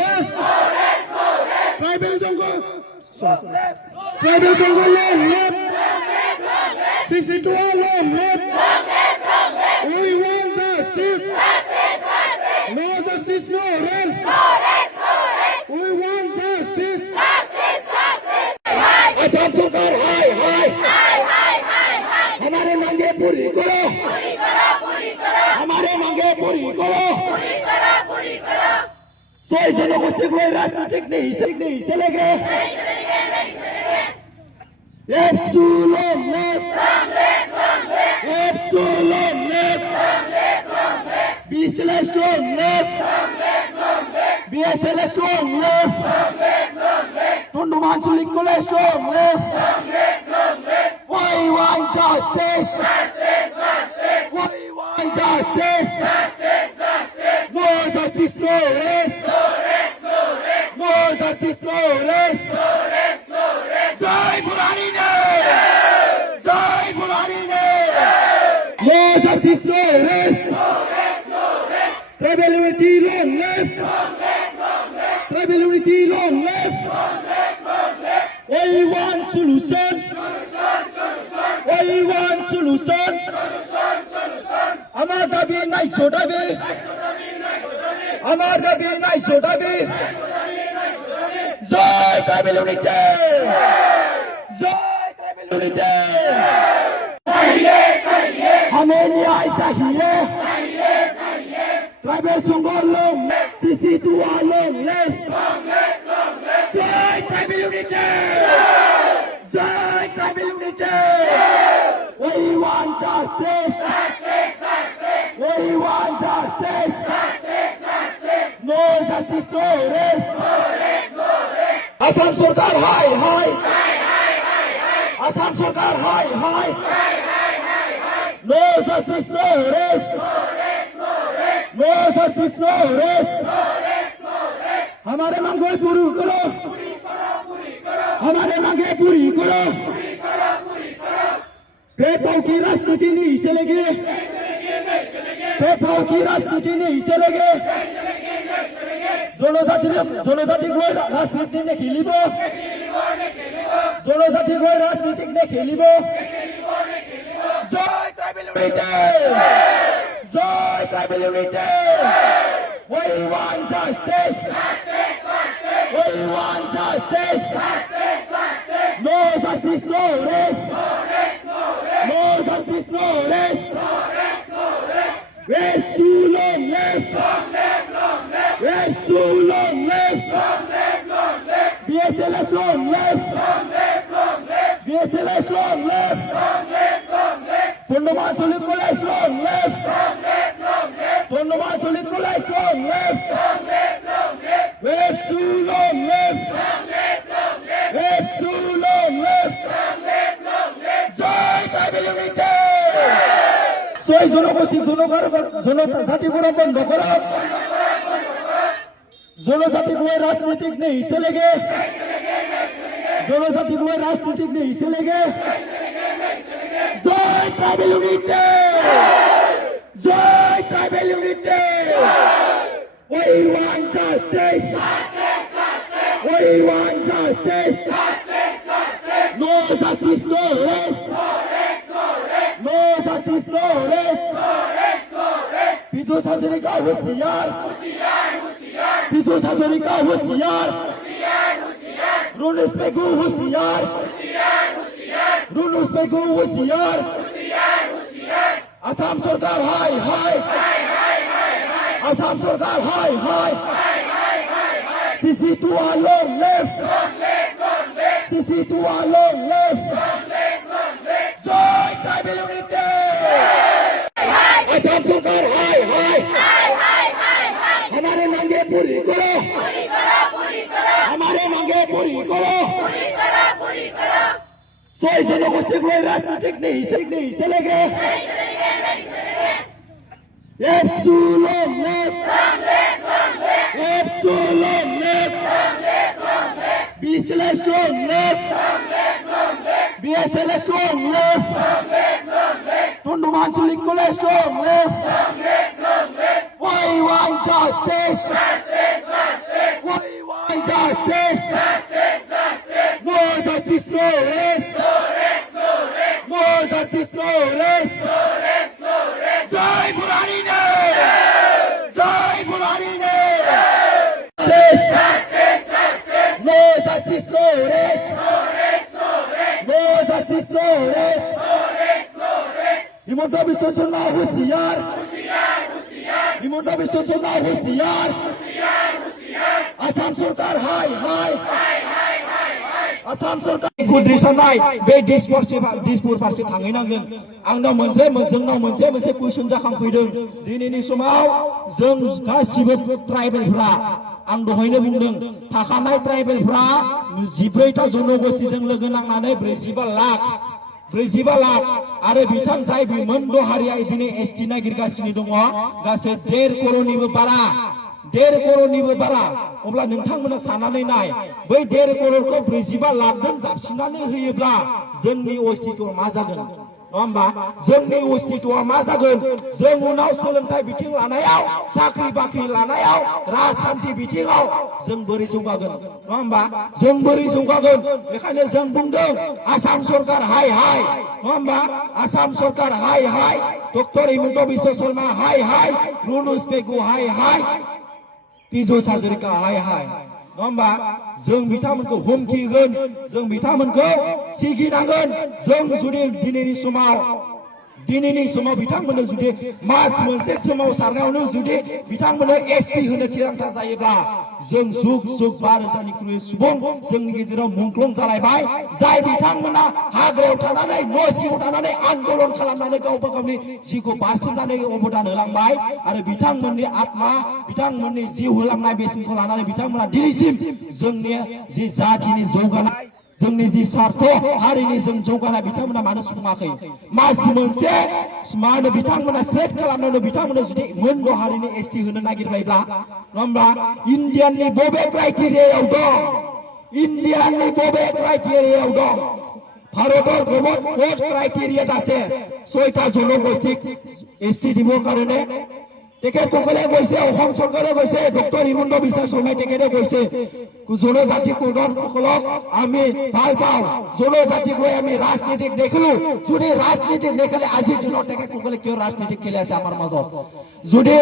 rest. Tribal jungle. Tribal jungle left. CC2 left. We want justice. No justice, no rest. We want justice. Assam सरकार हाय हाय हमारे मांगे पूरी करो हमारे मांगे पूरी करो सोई जनगोष्ठी कोई राजनीतिक नहीं चलेंगे BSLS strong left BSLS strong left Tundu Mansulik College strong left Why want justice Why want justice No justice no rest No justice no rest Jai Burhanine Jai Burhanine No justice no rest Tribal unity long left Tribal unity long left Only one solution Only one solution Amar dabi nai chodabe Amar dabi nai chodabe Jai Tribal unity Jai Tribal unity हमें न्याय चाहिए Tribal Jungle long CC2 long left Jai Tribal unity Jai Tribal unity We want justice We want justice No justice no rest Assam Sarkar hi hi Assam Sarkar hi hi No justice no rest No justice no rest हमारे मांगे पूरी करो हमारे मांगे पूरी करो भेदभाव की राजनीति नहीं चलेगी भेदभाव की राजनीति नहीं चलेगी जनजाति को राजनीति ने खेलिब जनजाति को राजनीति ने खेलिब जय ट्राइबल यूनिटी जय tribal unity We want justice We want justice No justice no rest No justice no rest We're too long left We're too long left BSLS long left BSLS long left Tundu Mansulik College long left Tundu Mansulik College long left We're too long left We're too long left Jai Tribal unity Soy জনগোষ্ঠী জনজাতি को बंद करो जनजाति को राजनीतिक नहीं चलेंगे जनजाति को राजनीतिक नहीं चलेंगे Jai Tribal unity Jai Tribal unity We want justice We want justice No justice no rest No justice no rest Bijo Sanjani का होशियार Bijo Sanjani का होशियार Runus Pegu होशियार Runus Pegu होशियार Assam Sarkar हाय हाय Assam Sarkar हाय हाय CC2 long left CC2 long left Jai Tribal unity Assam Sarkar हाय हाय हमारे मांगे पूरी करो हमारे मांगे पूरी करो सोई जनगोष्ठी कोई राजनीतिक नहीं चलेंगे Epsilon left Epsilon left BSLS strong left BSLS strong left Tundu Mansulik College strong left Why want justice justice. No justice, no rest. No justice, no rest. Jai Burhanine. Jai Burhanine. No justice, no rest. No justice, no rest. Himanta Biswa Sarma होशियार. Himanta Biswa Sarma होशियार. आसाम सरकार हाय हाय. आसाम सरकार गुद्रिसानाय बे दिसपुर फारसे थांहैनांगोन. आंनाव मोनसे question जाखांफैदों. दिनैनि समाव जों गासिबो ट्राइबेलफोरा आं दहायनो बुंदों थाखानाय ट्राइबेलफोरा 14टा जनगोष्ठीजों लोगो नांनानै 45 लाख आरो बिथां जाय मोनद' हारिया दिनै एसटि नागिरगासिनो दङ गासै 1.5 करोड़निबो बारा अब्ला नोंथांमोना साननानै नाय बै 1.5 करोड़खौ 45 लाखजों जाबसिननानै होयोब्ला जोंनि अस्तित्वआ मा जागोन नङा होमबा जोंनि अस्तित्वआ मा जागोन जों उनाव सोलोंथाइ बिथिं लानायाव साख्रि बाख्रि लानायाव राजखान्थि बिथिङाव जों बोरै जौगागोन नङा होमबा जों बोरै जौगागोन बेखायनो जों बुंदों आसाम सरकार हाय हाय नङा होमबा आसाम सरकार हाय हाय डक्टर हिमन्त बिश्व शर्मा हाय हाय रुनुस पेगु हाय हाय पिजुस हाजरिका हाय हाय नङा होमबा जों बिथांमोनखौ हुमखि होगोन जों बिथांमोनखौ सिगिनांगोन जों जुदि दिनैनि समाव बिथांमोननो जुदि मास मोनसे सोमावसारनायावनो जुदि बिथांमोननो एसटि होनो थिरांथा जायोब्ला जों जुग 12,000निख्रुइ सुबुं जोंनि गेजेराव मुंख्लं जालायबाय जाय बिथांमोना हाग्रायाव थानानै न' सिङाव थानानै आन्दोलन खालामनानै गावबा गावनि जिउखौ बारसिननानै अबदान होलांबाय आरो बिथांमोननि आत्मा बिथांमोननि जिउ होलांनाय बेसेनखौ लानानै बिथांमोना दिनैसिम जोंनि जि जातिनि जौगानाय जोंनि जि स्वार्थ हारिनि जों जौगानाय बिथांमोना मानो सुफुङाखै मास मोनसे मा होनो बिथांमोना स्ट्रेट खालामनानै बिथांमोना जुदि मोनद' हारिनि एसटि होनो नागिरबायब्ला नङा होमब्ला इन्डियाननि बबे क्राइटेरियायाव दं इन्डियाननि बबे क्राइटेरियायाव दं ভারতের ভোট ক্রাইটেরিয়া আছে 6টা জনগোষ্ঠীক এসটি দিবৰ কাৰণে তেখেতসকলে কৈছে অসম চৰকাৰে কৈছে ডক্টৰ হিমন্ত বিশ্ব শৰ্মাই তেখেতে কৈছে জনজাতি কৰ্মীসকলক আমি ভাল পাওঁ জনজাতিক লৈ আমি ৰাজনীতিক দেখিলো যদি ৰাজনীতিক দেখালে আজিৰ দিনত তেখেতসকলে কিয় ৰাজনীতিক খেলি আছে আমাৰ মাজত যদি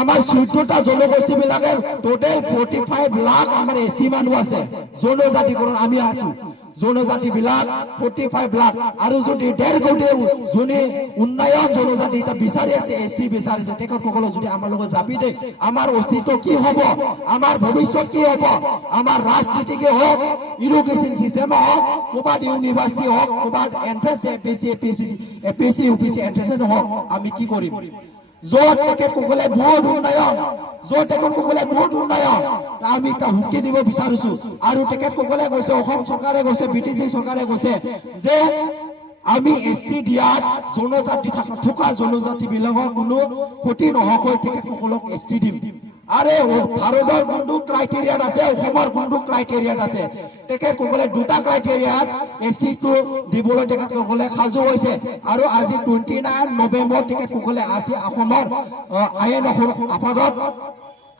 আমার 14টা জনগোষ্ঠী বিলাকে টোটাল 45 লাখ আমার এসটি মানুষ আছে জনজাতিকরণ আমি আছো জনজাতি বিলাক 45 লাখ আর যদি 1.5 কোটি জনে উন্নয়ন জনজাতি এটা বিচাৰি আছে এসটি বিচাৰিছে তেখেতসকল যদি আমাৰ লগত জাপি দে আমাৰ অস্তিত্ব কি হ'ব আমাৰ ভৱিষ্যত কি হ'ব আমাৰ ৰাজনীতিকে হোক এডুকেশন সিস্টেম হোক কোবাদ ইউনিভার্সিটি হোক Kobad entrance APS-C UPSC entrance হোক আমি কি কৰিম যত তেখেতসকলে বহুত উন্নয়ন আমি এটা হুমকি দিব বিচাৰিছো আৰু তেখেতসকলে কৈছে অসম চৰকাৰে কৈছে বিটিসি চৰকাৰে কৈছে যে আমি এসটি দিয়াত জনজাতি থকা জনজাতি বিলাকৰ কোনো ক্ষতি নহকৈ তেখেতসকলক এসটি দিম আরে ভারতের কোনটো ক্রাইটেরিয়া আছে অসমৰ কোনটো ক্রাইটেরিয়া আছে তেখেতসকলে দুটা ক্রাইটেরিয়াত এসটি তো দিবলৈ তেখেতসকলে সাজু হৈছে আৰু আজি 29 নৱেম্বৰ তেখেতসকলে আজি অসমৰ আইন আফাদত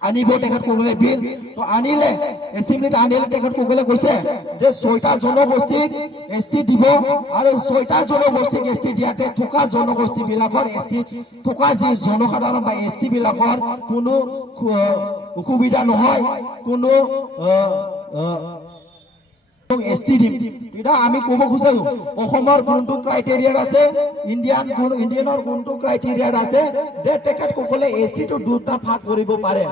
আনিব তেখেতসকলে বিল তো আনিলে এসেম্বলিত আনিলে তেখেতসকলে কৈছে যে 6টা জনগোষ্ঠীক এসটি দিব আৰু 6টা জনগোষ্ঠীক এসটি দিয়াতে থকা জনগোষ্ঠী বিলাকৰ এসটি থকা যি জনসাধাৰণ বা এসটি বিলাকৰ কোনো অসুবিধা নহয় কোনো এসটি দিম এটা আমি কব খুঁজো অসমৰ কোনটো ক্রাইটেরিয়া আছে ইন্ডিয়ানৰ কোনটো ক্রাইটেরিয়া আছে যে তেখেতসকলে এসটি তো দুটা ভাগ কৰিব পাৰে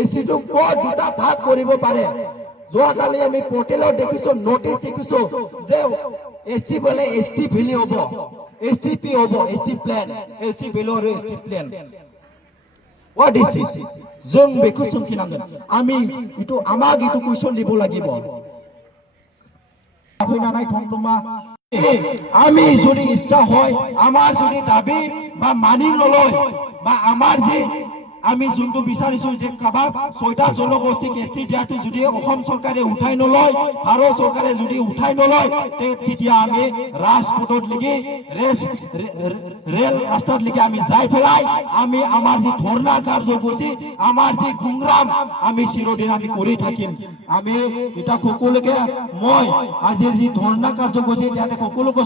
এসটি তো দুটা ভাগ কৰিব পাৰে যোৱাকালি আমি পোৰ্টেলত দেখিছো নোটিস দেখিছো যে এসটি বলে এসটি ভ্যালি হ'ব এসটিপি হ'ব এসটি প্ল্যান এসটি ভ্যালি আৰু ST plan What is this? जों बेखौ सोंखिनांगोन आमी इटु आमाक इटु कुइसन দিব লাগিব फैनानै थमथमा আমি যদি ইচ্ছা হয় আমার যদি দাবি বা মানি নলয় বা আমার যে আমি যোনটো বিচাৰিছো যে কাবাক 6টা জনগোষ্ঠী এছটি দিয়াটো যদি অসম চৰকাৰে উঠাই নলয় ভাৰত চৰকাৰে যদি উঠাই নলয় তেতিয়া আমি ৰাজপথত লাগি ৰেল ৰাস্তাত লাগি আমি যাই পেলাই আমি আমাৰ যে ধৰ্ণা কাৰ্যসূচী আমাৰ যে সংগ্ৰাম আমি চিৰদিন আমি কৰি থাকিম আমি এটা সকলোকে মই আজিৰ যি ধৰ্ণা কাৰ্যসূচী তাতে সকলোকে